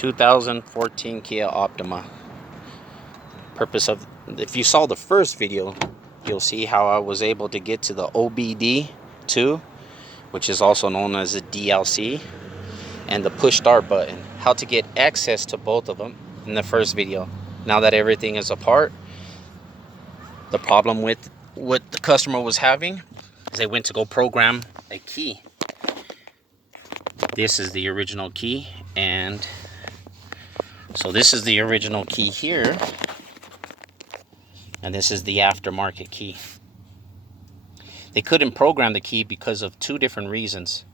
2014 Kia Optima. If you saw the first video, you'll see how I was able to get to the OBD 2, which is also known as a DLC, and the push start button, how to get access to both of them in the first video. Now that everything is apart, the problem with what the customer was having is they went to go program a key. This is the original key, and so this is the original key here, and this is the aftermarket key. They couldn't program the key because of two different reasons.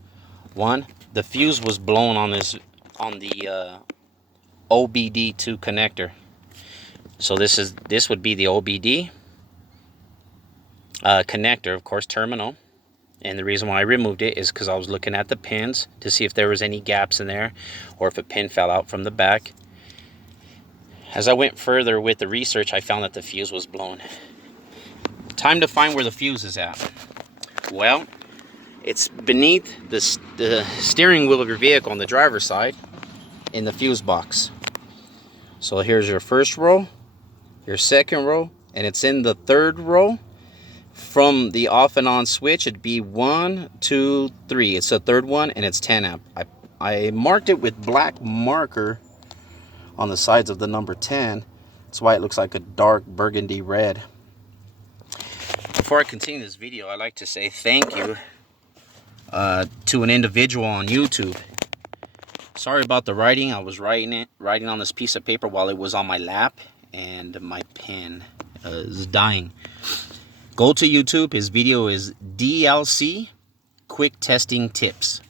One, the fuse was blown on the OBD2 connector. So this would be the OBD connector, of course, terminal. And the reason why I removed it is because I was looking at the pins to see if there was any gaps in there or if a pin fell out from the back. As I went further with the research, I found that the fuse was blown. Time to find where the fuse is at. Well, it's beneath the steering wheel of your vehicle on the driver's side in the fuse box. So here's your first row, your second row, and it's in the third row. From the off and on switch, it'd be 1, 2, 3. It's the third one, and it's 10 amp. I marked it with black marker on the sides of the number 10. That's why it looks like a dark burgundy red. Before I continue this video, I'd like to say thank you to an individual on YouTube. Sorry about the writing. I was writing on this piece of paper while it was on my lap, and my pen is dying. Go to YouTube. His video is DLC Quick Testing Tips.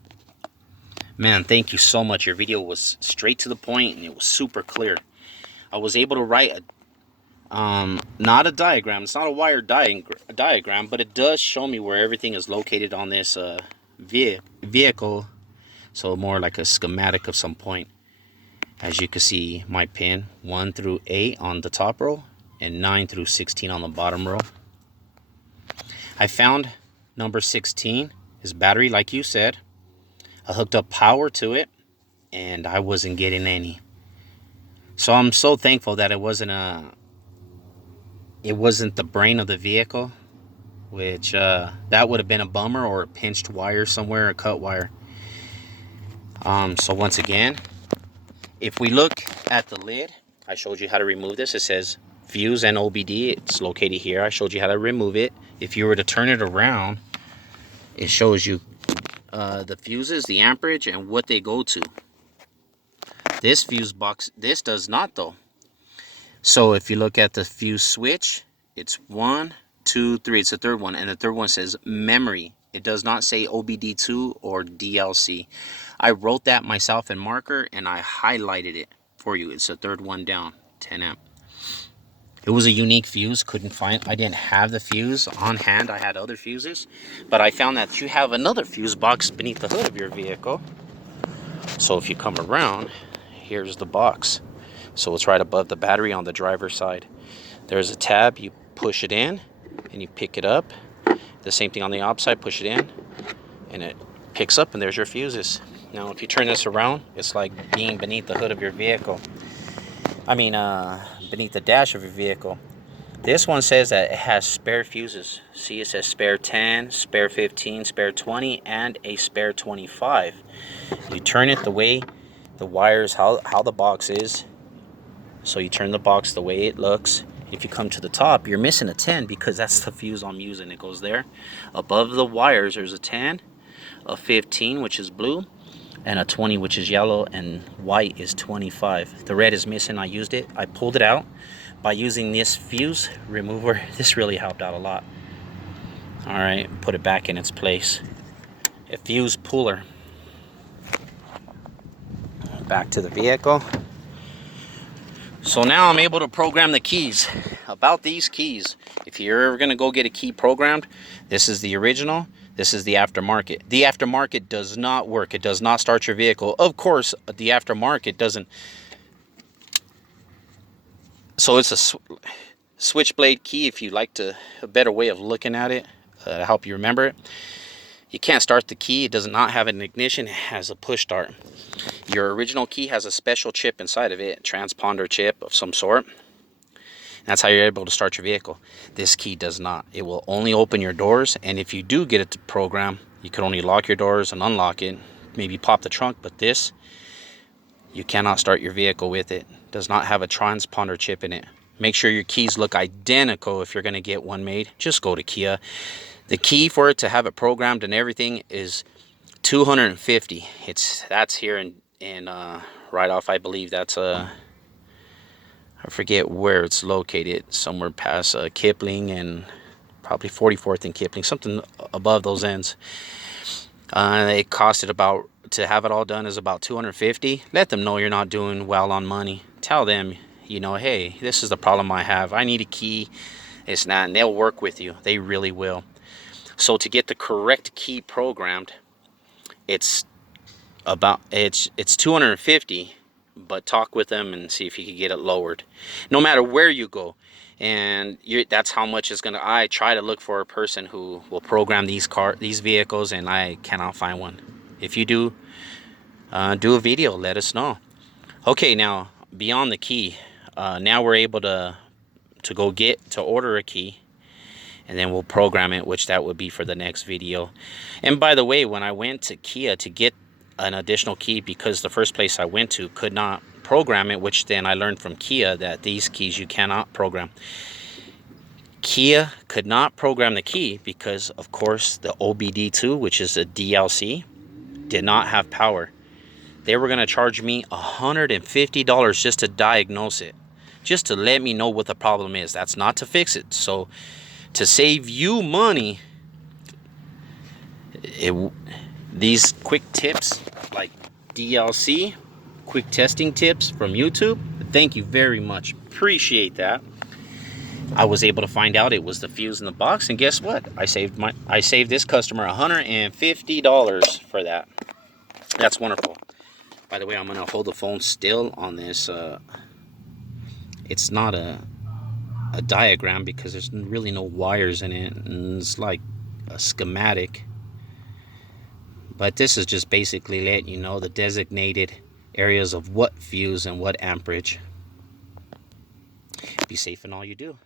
Man, thank you so much. Your video was straight to the point and it was super clear. I was able to write not a diagram. It's not a wire diagram, but it does show me where everything is located on this vehicle. So more like a schematic of some point. As you can see, my pin 1 through 8 on the top row and 9 through 16 on the bottom row. I found number 16, his battery, like you said. I hooked up power to it, and I wasn't getting any. So I'm so thankful that it wasn't the brain of the vehicle, which that would have been a bummer, or a pinched wire somewhere, a cut wire. So once again, if we look at the lid, I showed you how to remove this. It says fuse and OBD. It's located here. I showed you how to remove it. If you were to turn it around, it shows you the fuses, the amperage, and what they go to. This fuse box, this does not though. So if you look at the fuse switch, it's 1, 2, 3. It's the third one, and the third one says memory. It does not say OBD2 or DLC. I wrote that myself in marker, and I highlighted it for you. It's the third one down, 10 amp. It was a unique fuse. I didn't have the fuse on hand. I had other fuses, but I found that you have another fuse box beneath the hood of your vehicle. So if you come around, here's the box. So it's right above the battery on the driver's side. There's a tab. You push it in and you pick it up. The same thing on the opposite. Push it in and it picks up, and there's your fuses. Now if you turn this around, it's like being beneath the hood of your vehicle. Beneath the dash of your vehicle. This one says that it has spare fuses. See, it says spare 10, spare 15, spare 20, and a spare 25. You turn it the way the wires, how the box is. So you turn the box the way it looks. If you come to the top, you're missing a 10 because that's the fuse I'm using. It goes there. Above the wires, there's a 10, a 15, which is blue, and a 20, which is yellow, and white is 25. The red is missing. I used it. I pulled it out by using this fuse remover. This really helped out a lot. All right, put it back in its place. A fuse puller. Back to the vehicle. So now I'm able to program the keys. About these keys, if you're ever going to go get a key programmed, this is the original. This is the aftermarket. The aftermarket does not work. It does not start your vehicle. Of course, the aftermarket doesn't. So it's a switchblade key, if you like a better way of looking at it, to help you remember it. You can't start the key. It does not have an ignition. It has a push start. Your original key has a special chip inside of it, a transponder chip of some sort. That's how you're able to start your vehicle. This key does not. It will only open your doors, and if you do get it to program, you can only lock your doors and unlock it, maybe pop the trunk, but this, you cannot start your vehicle with it. It does not have a transponder chip in it. Make sure your keys look identical if you're going to get one made. Just go to Kia. The key for it to have it programmed and everything is $250. That's here in right off, I believe that's I forget where it's located, somewhere past Kipling and probably 44th and Kipling, something above those ends. It costed about, to have it all done is about $250. Let them know you're not doing well on money. Tell them, you know, hey, this is the problem I have. I need a key. It's not, and they'll work with you. They really will. So to get the correct key programmed, it's $250. But talk with them and see if you can get it lowered, no matter where you go. And that's how much it's gonna. I try to look for a person who will program these vehicles, and I cannot find one. If you do, do a video, let us know. Okay, now beyond the key, now we're able to order a key, and then we'll program it, which that would be for the next video. And by the way, when I went to Kia to get an additional key, because the first place I went to could not program it, which then I learned from Kia that these keys you cannot program. Kia could not program the key because, of course, the OBD2, which is a DLC, did not have power. They were going to charge me $150 just to diagnose it, just to let me know what the problem is. That's not to fix it. So to save you money, these quick tips like DLC, quick testing tips from YouTube, thank you very much. Appreciate that. I was able to find out it was the fuse in the box, and guess what? I saved this customer $150 for that. That's wonderful. By the way, I'm gonna hold the phone still on this. It's not a diagram because there's really no wires in it, and it's like a schematic. But this is just basically letting you know the designated areas of what fuse and what amperage. Be safe in all you do.